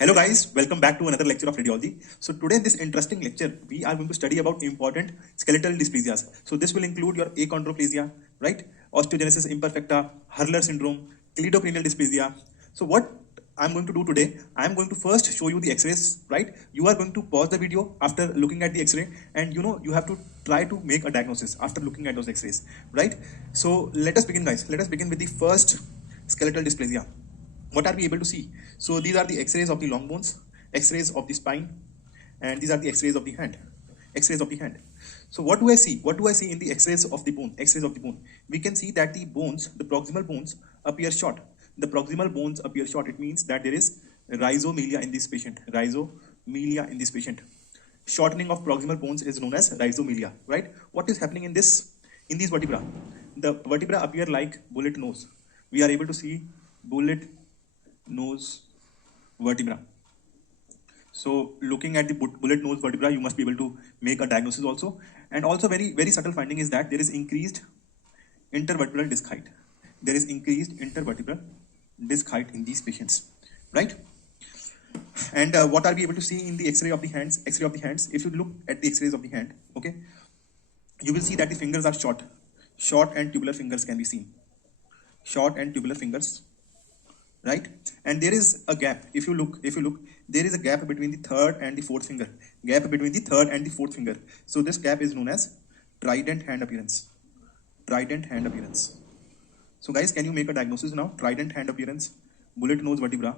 Hello guys, welcome back to another lecture of radiology. So today in this interesting lecture, we are going to study about important skeletal dysplasias. So this will include your achondroplasia, right? Osteogenesis imperfecta, Hurler syndrome, cleidocranial dysplasia. So what I'm going to do today, I'm going to first show you the x-rays, right? You are going to pause the video after looking at the x-ray and you have to try to make a diagnosis after looking at those x-rays, right? So let us begin guys. Let us begin with the first skeletal dysplasia. What are we able to see? So these are the x-rays of the long bones, x-rays of the spine, and these are the x-rays of the hand. X-rays of the hand. So what do I see? What do I see in the x-rays of the bone? X-rays of the bone. We can see that the bones, the proximal bones, appear short. The proximal bones appear short. It means that there is rhizomelia in this patient. Rhizomelia in this patient. Shortening of proximal bones is known as rhizomelia, right? What is happening in this? In these vertebra, the vertebra appear like bullet nose. We are able to see bullet nose vertebra. So looking at the bullet nose vertebra, you must be able to make a diagnosis also. And also very subtle finding is that there is increased intervertebral disc height. There is increased intervertebral disc height in these patients, right? And what are we able to see in the x-ray of the hands? X-ray of the hands, if you look at the x-rays of the hand, okay, you will see that the fingers are short. Short and tubular fingers can be seen. Short and tubular fingers, right? And there is a gap. If you look, there is a gap between the third and the fourth finger. Gap between the third and the fourth finger. So this gap is known as trident hand appearance. Trident hand appearance. So guys, can you make a diagnosis now? Trident hand appearance, bullet nose vertebra,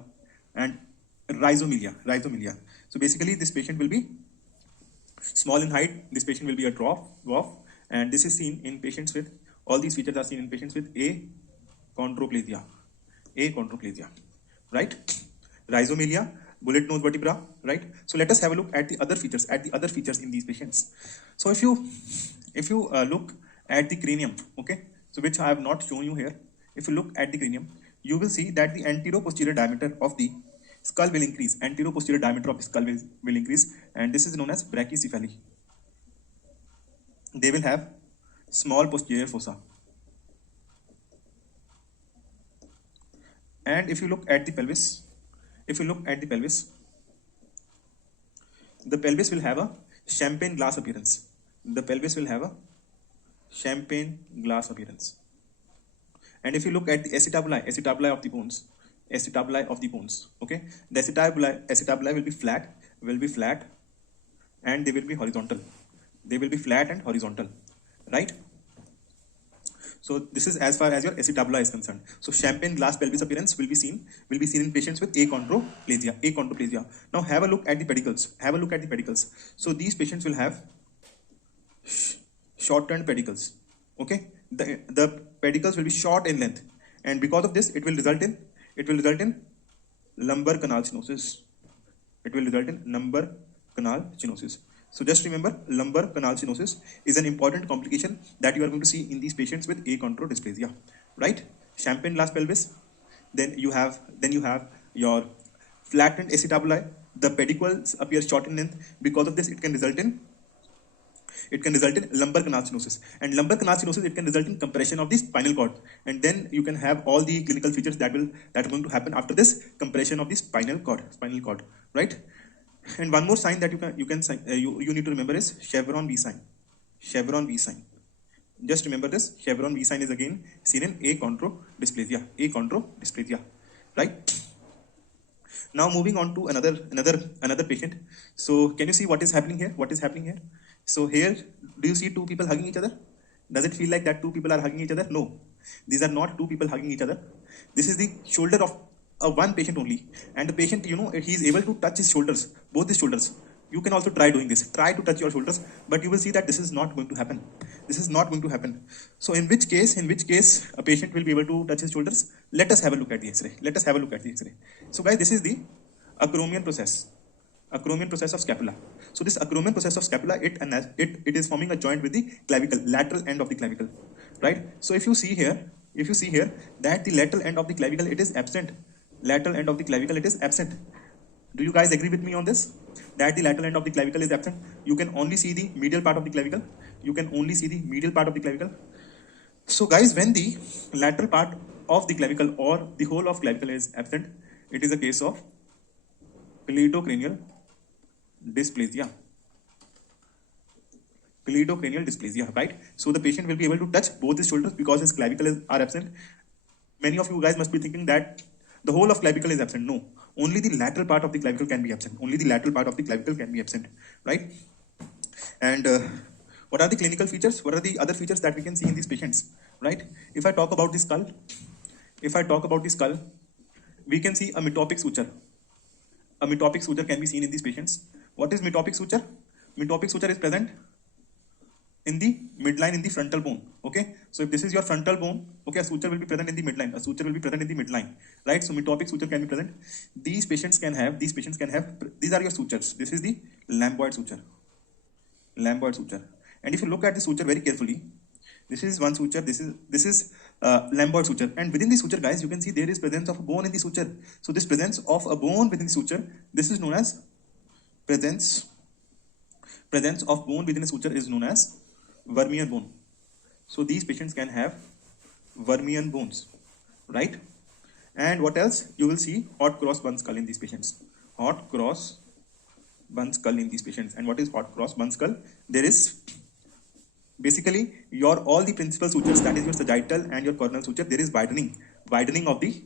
and rhizomelia. Rhizomelia. So basically, this patient will be small in height. This patient will be a dwarf, and this is seen in patients with, all these features are seen in patients with achondroplasia. Achondroplasia, right? Rhizomelia, bullet nose vertebra, right? So let us have a look at the other features, in these patients. So if you look at the cranium, okay, so which I have not shown you here. If you look at the cranium, you will see that the anterior-posterior diameter of the skull will increase. Anterior-posterior diameter of the skull will increase, and this is known as brachycephaly. They will have small posterior fossa. And if you look at the pelvis, the pelvis will have a champagne glass appearance. The pelvis will have a champagne glass appearance. And if you look at the acetabuli of the bones, okay, the acetabuli will be flat, and they will be horizontal. They will be flat and horizontal, right? So this is as far as your acetabula is concerned. So champagne glass pelvis appearance will be seen in patients with achondroplasia. Now have a look at the pedicles. So these patients will have shortened pedicles. Okay, the pedicles will be short in length, and because of this, it will result in lumbar canal stenosis. So just remember, lumbar canal stenosis is an important complication that you are going to see in these patients with achondrodysplasia, right? Champagne glass pelvis. Then you have your flattened acetabuli. The pedicles appear short in length. Because of this, it can result in lumbar canal stenosis. And lumbar canal stenosis, it can result in compression of the spinal cord. And then you can have all the clinical features that are going to happen after this compression of the spinal cord, right? And one more sign that you need to remember is chevron V sign. Just remember this. Chevron V sign is again seen in achondrodysplasia. Right? Now moving on to another patient. So can you see what is happening here? So here, do you see two people hugging each other? Does it feel like that two people are hugging each other? No, these are not two people hugging each other. This is the shoulder of one patient only, and the patient, he is able to touch his shoulders, both his shoulders. You can also try doing this. Try to touch your shoulders, but you will see that this is not going to happen. So in which case a patient will be able to touch his shoulders? Let us have a look at the X-ray. So guys, this is the acromion process of scapula. So this acromion process of scapula, it is forming a joint with the clavicle, lateral end of the clavicle, right? So if you see here that the lateral end of the clavicle, it is absent. Do you guys agree with me on this? That the lateral end of the clavicle is absent. You can only see the medial part of the clavicle. So guys, when the lateral part of the clavicle or the whole of clavicle is absent, it is a case of cleidocranial dysplasia. Cleidocranial dysplasia, right? So the patient will be able to touch both his shoulders because his clavicle are absent. Many of you guys must be thinking that the whole of clavicle is absent. No, only the lateral part of the clavicle can be absent. Only the lateral part of the clavicle can be absent, right? And what are the clinical features? What are the other features that we can see in these patients, right? If I talk about the skull, we can see a metopic suture. A metopic suture can be seen in these patients. What is metopic suture? Metopic suture is present in the midline in the frontal bone. Okay, so if this is your frontal bone, okay, a suture will be present in the midline. A suture will be present in the midline, right? So metopic suture can be present. These patients can have. These are your sutures. This is the lamboid suture. Lamboid suture. And if you look at the suture very carefully, this is one suture. This is lamboid suture. And within the suture, guys, you can see there is presence of a bone in the suture. So this presence of a bone within the suture, this is known as presence of bone within a suture is known as Vermeer bone. So these patients can have Vermeer bones, right? And what else? You will see hot cross bun skull in these patients. Hot cross bun skull in these patients. And what is hot cross bun skull? There is basically your all the principal sutures, that is your sagittal and your coronal suture. There is widening of the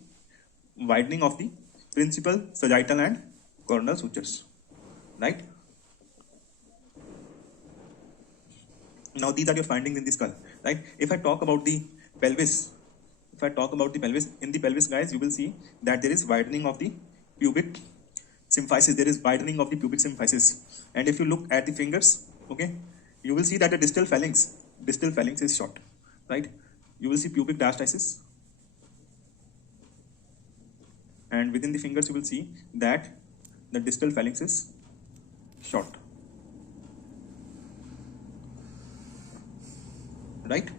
principal sagittal and coronal sutures, right? Now these are your findings in the skull, right? If I talk about the pelvis, in the pelvis, guys, you will see that there is widening of the pubic symphysis. There is widening of the pubic symphysis. And if you look at the fingers, okay, you will see that the distal phalanx is short, right? You will see pubic diastasis. And within the fingers, you will see that the distal phalanx is short, right?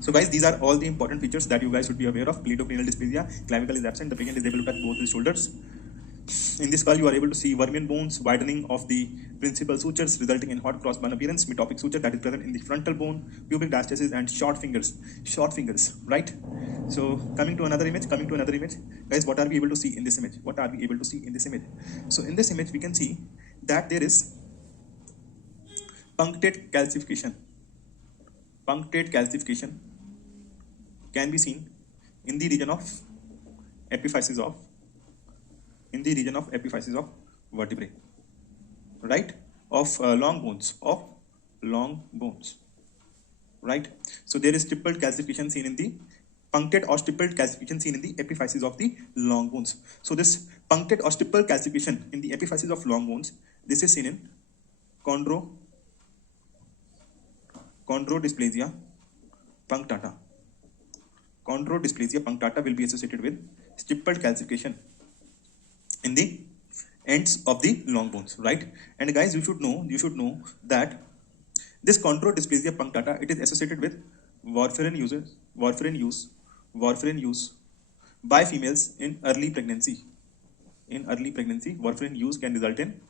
So guys, these are all the important features that you guys should be aware of. Cleidocranial dysplasia, clavicle is absent, the patient is able to touch both his shoulders. In this skull, you are able to see Vermeer bones, widening of the principal sutures resulting in hot cross bun appearance, metopic suture that is present in the frontal bone, pubic diastasis, and short fingers, right? So coming to another image, guys, what are we able to see in this image? So in this image, we can see that there is punctate calcification. Punctate calcification can be seen in the region of epiphysis of vertebrae, right? Of long bones, right? So there is stippled calcification seen in the punctate or stippled calcification seen in the epiphysis of the long bones. So this punctate or stippled calcification in the epiphysis of long bones, this is seen in chondrodysplasia punctata. Chondrodysplasia punctata will be associated with stippled calcification in the ends of the long bones, right? And guys, you should know that this chondrodysplasia punctata, it is associated with warfarin use by females in early pregnancy. Warfarin use can result in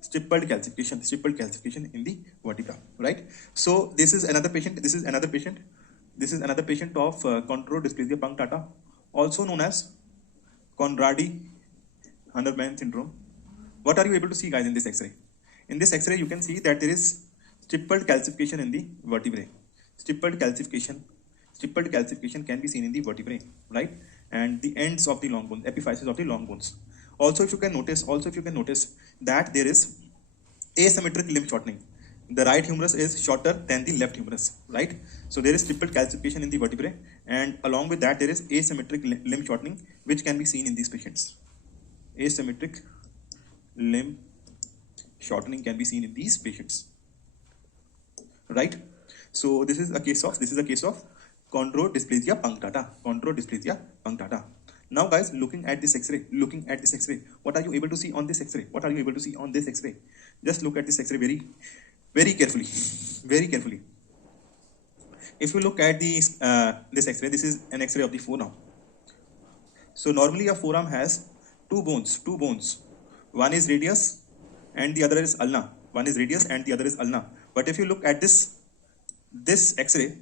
stippled calcification in the vertebra, right? So this is another patient of chondrodysplasia punctata, also known as Conradi-Huntermann syndrome. What are you able to see, guys, in this X-ray? In this X-ray, you can see that there is stippled calcification in the vertebrae. Stippled calcification can be seen in the vertebrae, right? And the ends of the long bones, epiphysis of the long bones. Also, if you can notice that there is asymmetric limb shortening. The right humerus is shorter than the left humerus, right? So there is stippled calcification in the vertebrae, and along with that, there is asymmetric limb shortening, which can be seen in these patients. Asymmetric limb shortening can be seen in these patients, right? So this is a case of chondrodysplasia punctata. Now, guys, looking at this X-ray, what are you able to see on this X-ray? Just look at this X-ray very carefully. If you look at this X-ray, this is an X-ray of the forearm. So normally a forearm has two bones. One is radius and the other is ulna. But if you look at this X-ray,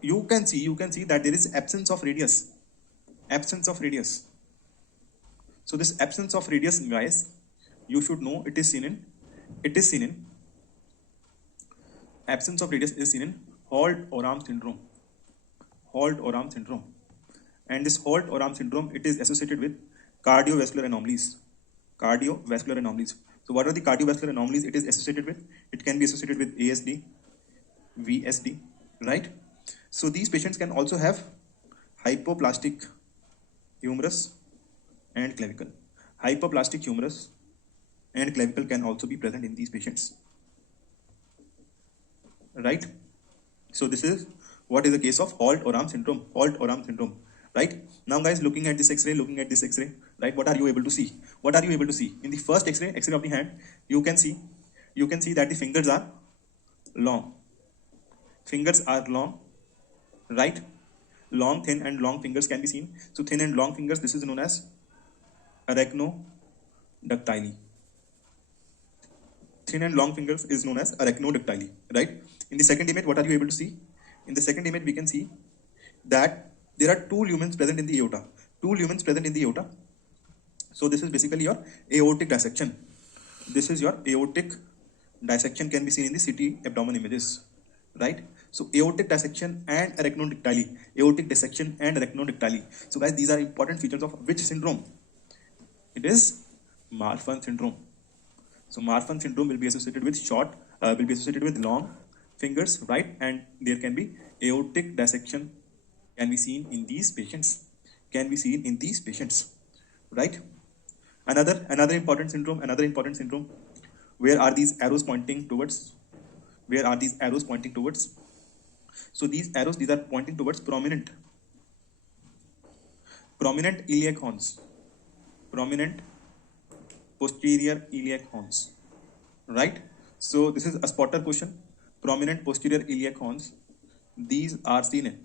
you can see that there is absence of radius. So this absence of radius, guys, you should know it is seen in absence of radius is seen in Holt-Oram syndrome. Holt-Oram syndrome. And this Holt-Oram syndrome, it is associated with cardiovascular anomalies. Cardiovascular anomalies. So what are the cardiovascular anomalies it is associated with? It can be associated with ASD, VSD, right? So these patients can also have hypoplastic humerus and clavicle. Hypoplastic humerus and clavicle can also be present in these patients, right? So this is what is the case of Holt-Oram syndrome. Holt-Oram syndrome, right? Now guys, looking at this X-ray, right? What are you able to see? What are you able to see? In the first X-ray of the hand, you can see that the fingers are long. Fingers are long, right? Long, thin and long fingers can be seen. So thin and long fingers, this is known as arachnodactyly. Thin and long fingers is known as arachnodactyly, right? In the second image, what are you able to see? In the second image, we can see that there are two lumens present in the aorta. Two lumens present in the aorta. So this is basically your aortic dissection. This is your aortic dissection, can be seen in the CT abdomen images, right? So aortic dissection and arachnodactyly. Aortic dissection and arachnodactyly. So guys, these are important features of which syndrome? It is Marfan syndrome. So Marfan syndrome will be associated with long fingers, right? And there can be aortic dissection can be seen in these patients. Right? Another important syndrome. Where are these arrows pointing towards? So these are pointing towards prominent iliac horns. Prominent posterior iliac horns, right? So this is a spotter question. Prominent posterior iliac horns. These are seen in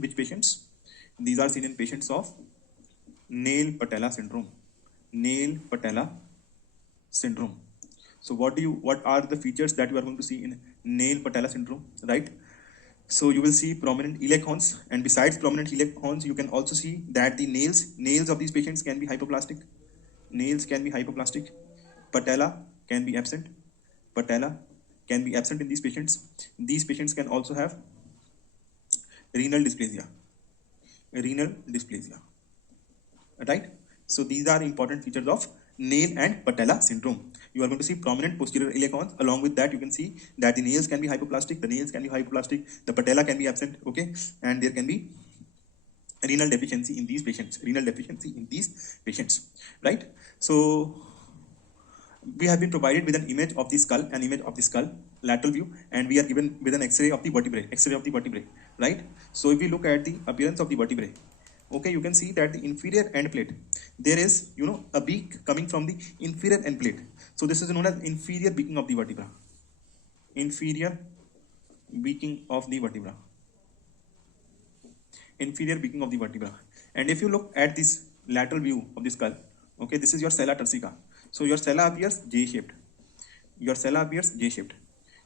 which patients? These are seen in patients of Neil-Patella syndrome. So what are the features that you are going to see in Neil-Patella syndrome, right? So you will see prominent iliac horns, and besides prominent iliac horns, you can also see that the nails of these patients can be hypoplastic. Patella can be absent. In these patients. These patients can also have renal dysplasia. Right? So these are important features of Neil and Patella syndrome. You are going to see prominent posterior iliac horns. Along with that, you can see that the nails can be hypoplastic. The patella can be absent. Okay, and there can be renal deficiency in these patients. Right? So we have been provided with an image of the skull, lateral view, and we are given with an X-ray of the vertebrae. Right? So if we look at the appearance of the vertebrae, okay, you can see that the inferior end plate, there is a beak coming from the inferior end plate. So this is known as inferior beaking of the vertebra. And if you look at this lateral view of the skull, okay, this is your sella turcica. So your sella appears J-shaped.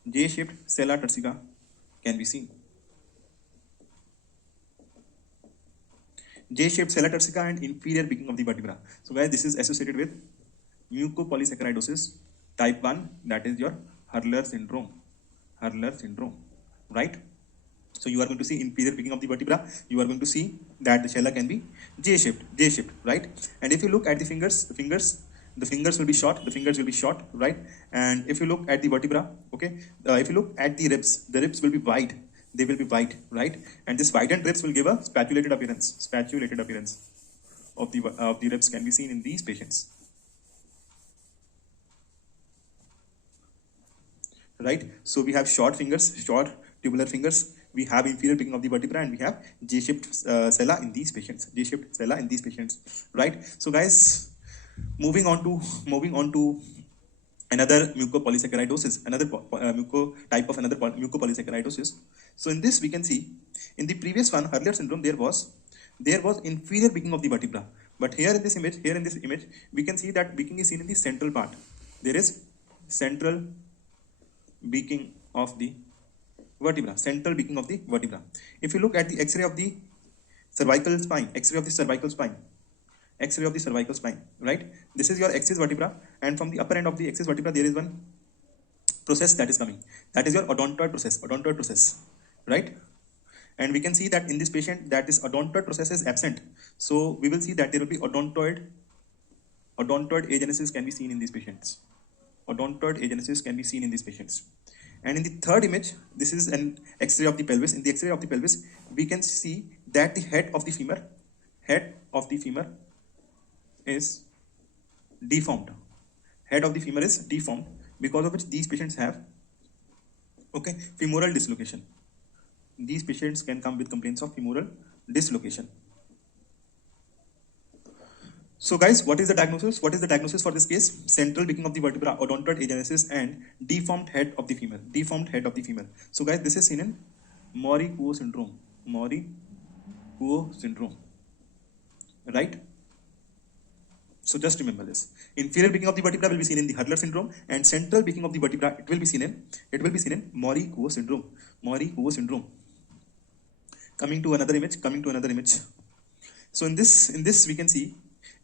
J-shaped sella turcica can be seen. J-shaped sella turcica and inferior beaking of the vertebra. So guys, this is associated with mucopolysaccharidosis type 1, that is your Hurler syndrome, right? So you are going to see inferior beaking of the vertebra. You are going to see that the sella can be J-shaped, right? And if you look at the fingers will be short, right? And if you look at the vertebra, okay, if you look at the ribs will be wide. They will be wide, right? And this widened ribs will give a spatulated appearance. Of the ribs can be seen in these patients, right? So we have short tubular fingers. We have inferior beaking of the vertebra, and we have J-shaped sella in these patients. Right? So guys, moving on to another mucopolysaccharidosis, another mucopolysaccharidosis. So in this we can see, in the previous one, Hurler syndrome, there was inferior beaking of the vertebra. But here in this image, we can see that beaking is seen in the central part. There is central beaking of the vertebra. If you look at the X-ray of the cervical spine, X-ray of the cervical spine, right? This is your axis vertebra, and from the upper end of the axis vertebra there is one process that is coming. That is your odontoid process, right? And we can see that in this patient that this odontoid process is absent. So we will see that there will be odontoid agenesis can be seen in these patients. Odontoid agenesis can be seen in these patients. And in the third image, this is an X-ray of the pelvis. In the X-ray of the pelvis, we can see that the head of the femur is deformed. Head of the femur is deformed, because of which these patients have femoral dislocation. These patients can come with complaints of femoral dislocation. So guys, what is the diagnosis? What is the diagnosis for this case? Central weakening of the vertebra, odontoid agenesis, and deformed head of the femur. Deformed head of the femur. So guys, this is seen in Mori-Kuo syndrome. Mori-Kuo syndrome. Right? So just remember this. Inferior weakening of the vertebra will be seen in the Hurler syndrome, and central weakening of the vertebra it will be seen in Mori-Kuo syndrome. Mori-Kuo syndrome. Coming to another image. So in this we can see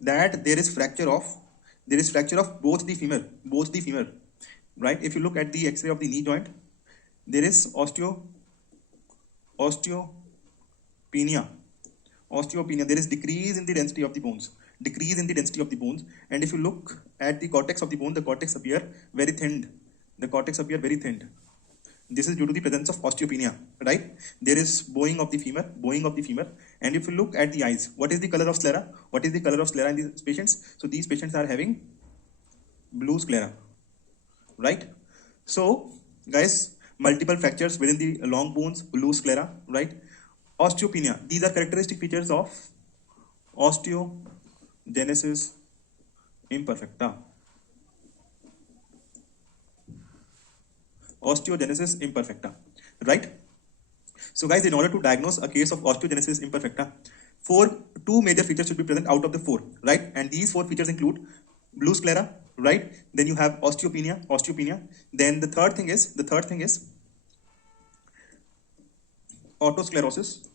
that there is fracture of both the femur, right? If you look at the X-ray of the knee joint, there is osteopenia. There is decrease in the density of the bones. And if you look at the cortex of the bone, the cortex appear very thinned. This is due to the presence of osteopenia, right? There is bowing of the femur. And if you look at the eyes, what is the color of sclera? In these patients? So these patients are having blue sclera, right? So guys, multiple fractures within the long bones, blue sclera, right? Osteopenia. These are characteristic features of osteogenesis imperfecta. Right? So guys, in order to diagnose a case of osteogenesis imperfecta, two major features should be present out of the four, right? And these four features include blue sclera, right? Then you have osteopenia. Then the third thing is autosclerosis.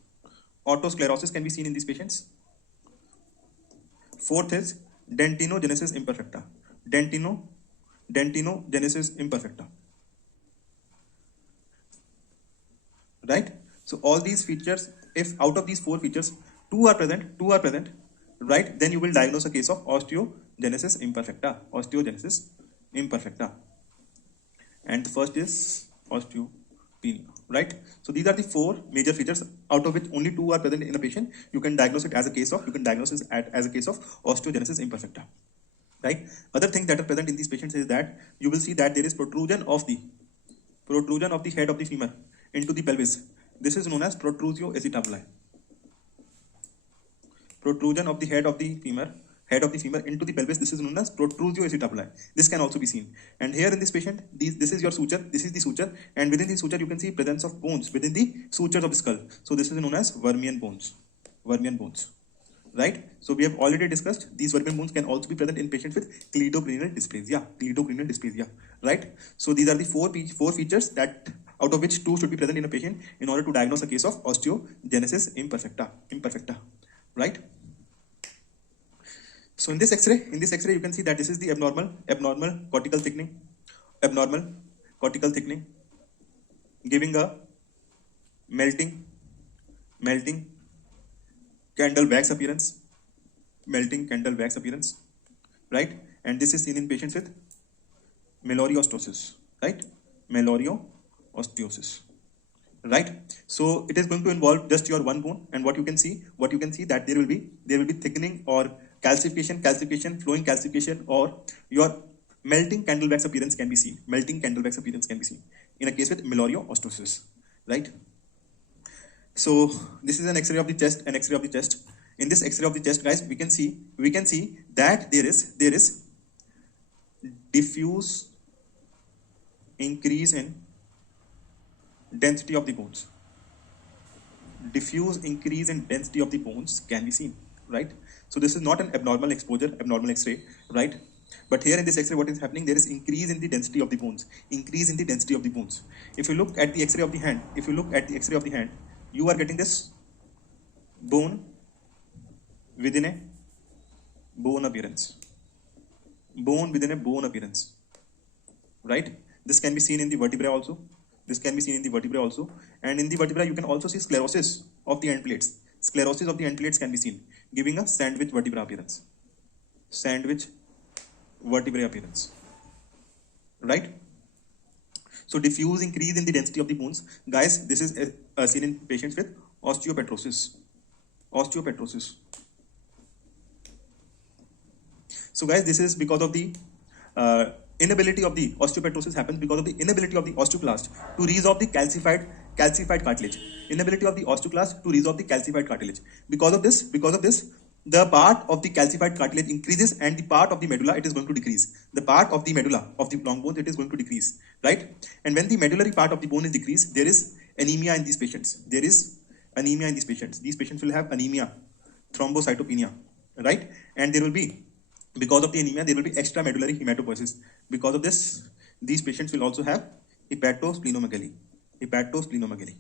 Autosclerosis can be seen in these patients. Fourth is dentinogenesis imperfecta. Dentinogenesis imperfecta. Right? So all these features, if out of these four features, two are present, right? Then you will diagnose a case of osteogenesis imperfecta. And the first is osteopenia, right? So these are the four major features, out of which only two are present in a patient. You can diagnose it as a case of osteogenesis imperfecta, right? Other things that are present in these patients is that you will see that there is protrusion of the head of the femur into the pelvis. This is known as protrusio acetabuli. Protrusion of the head of the femur into the pelvis. This is known as protrusio acetabuli. This can also be seen. And here in this patient, this is your suture. This is the suture, and within the suture you can see presence of bones within the sutures of the skull. So this is known as Vermian bones. Right? So we have already discussed these Vermian bones can also be present in patients with cleidocranial dysplasia. Right? So these are the four features that out of which two should be present in a patient in order to diagnose a case of osteogenesis imperfecta. Right? So in this X-ray you can see that this is the abnormal cortical thickening, giving a melting candle wax appearance, right? And this is seen in patients with maloriostosis, right? Maloriostosis, right? So it is going to involve just your one bone, and what you can see that there will be thickening or calcification, flowing calcification, or your melting candle wax appearance can be seen. In a case with maloriostosis, right? So this is an X-ray of the chest. In this X-ray of the chest, guys, we can see that there is diffuse increase in density of the bones. Can be seen, right? So this is not an abnormal X-ray, right? But here in this X-ray, what is happening? There is increase in the density of the bones. If you look at the X-ray of the hand, you are getting this bone within bone appearance, bone within a bone appearance, right? This can be seen in the vertebrae also. This can be seen in the vertebrae also. And in the vertebrae, you can also see sclerosis of the end plates. Sclerosis of the end plates can be seen, giving a sandwich vertebra appearance. Sandwich vertebrae appearance, right? So diffuse increase in the density of the bones. Guys, this is seen in patients with osteopetrosis. Osteopetrosis. So guys, this is because of the inability of the osteopetrosis happens because of the inability of the osteoclast to resolve the calcified cartilage. Inability of the osteoclast to resolve the calcified cartilage. Because of this, the part of the calcified cartilage increases and the part of the medulla it is going to decrease. The part of the medulla of the long bones it is going to decrease, right? And when the medullary part of the bone is decreased, there is anemia in these patients. There is anemia in these patients. These patients will have anemia, thrombocytopenia, right? And there will be, because of the anemia, there will be extramedullary hematopoiesis. Because of this, these patients will also have hepatosplenomegaly. Hepatosplenomegaly,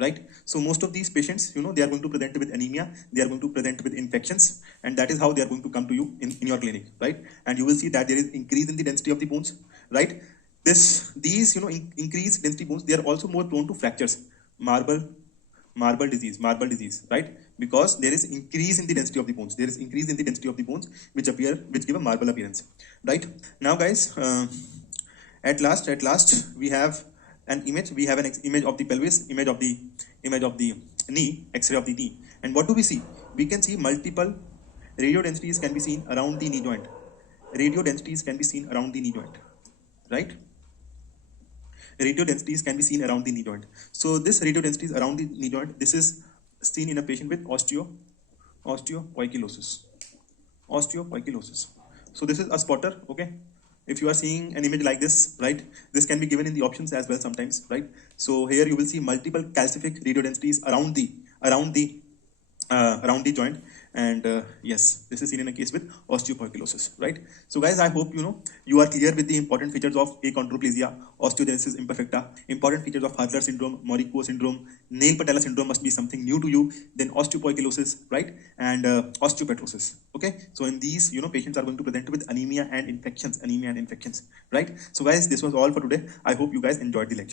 right? So most of these patients, they are going to present with anemia, they are going to present with infections, and that is how they are going to come to you in your clinic, right? And you will see that there is increase in the density of the bones, right? These increased density bones, they are also more prone to fractures, marble disease, right? Because there is increase in the density of the bones. There is increase in the density of the bones, which give a marble appearance, right? Now, guys, at last, we have an image. We have an image of the pelvis, image of the knee, X-ray of the knee. And what do we see? We can see multiple radio densities can be seen around the knee joint. Radio densities can be seen around the knee joint, right? Radio densities can be seen around the knee joint. So this radio densities around the knee joint, this is seen in a patient with osteopoikilosis. Osteopoikilosis. So this is a spotter, okay? If you are seeing an image like this, right, this can be given in the options as well sometimes, right? So here you will see multiple calcific radio densities around the joint. And yes, this is seen in a case with osteopoikilosis, right? So guys, I hope you are clear with the important features of achondroplasia, osteogenesis imperfecta, important features of Hurler syndrome, Moriquo syndrome, nail patella syndrome must be something new to you, then osteopoikilosis, right? And osteopetrosis, okay? So in these, patients are going to present with anemia and infections, right? So guys, this was all for today. I hope you guys enjoyed the lecture.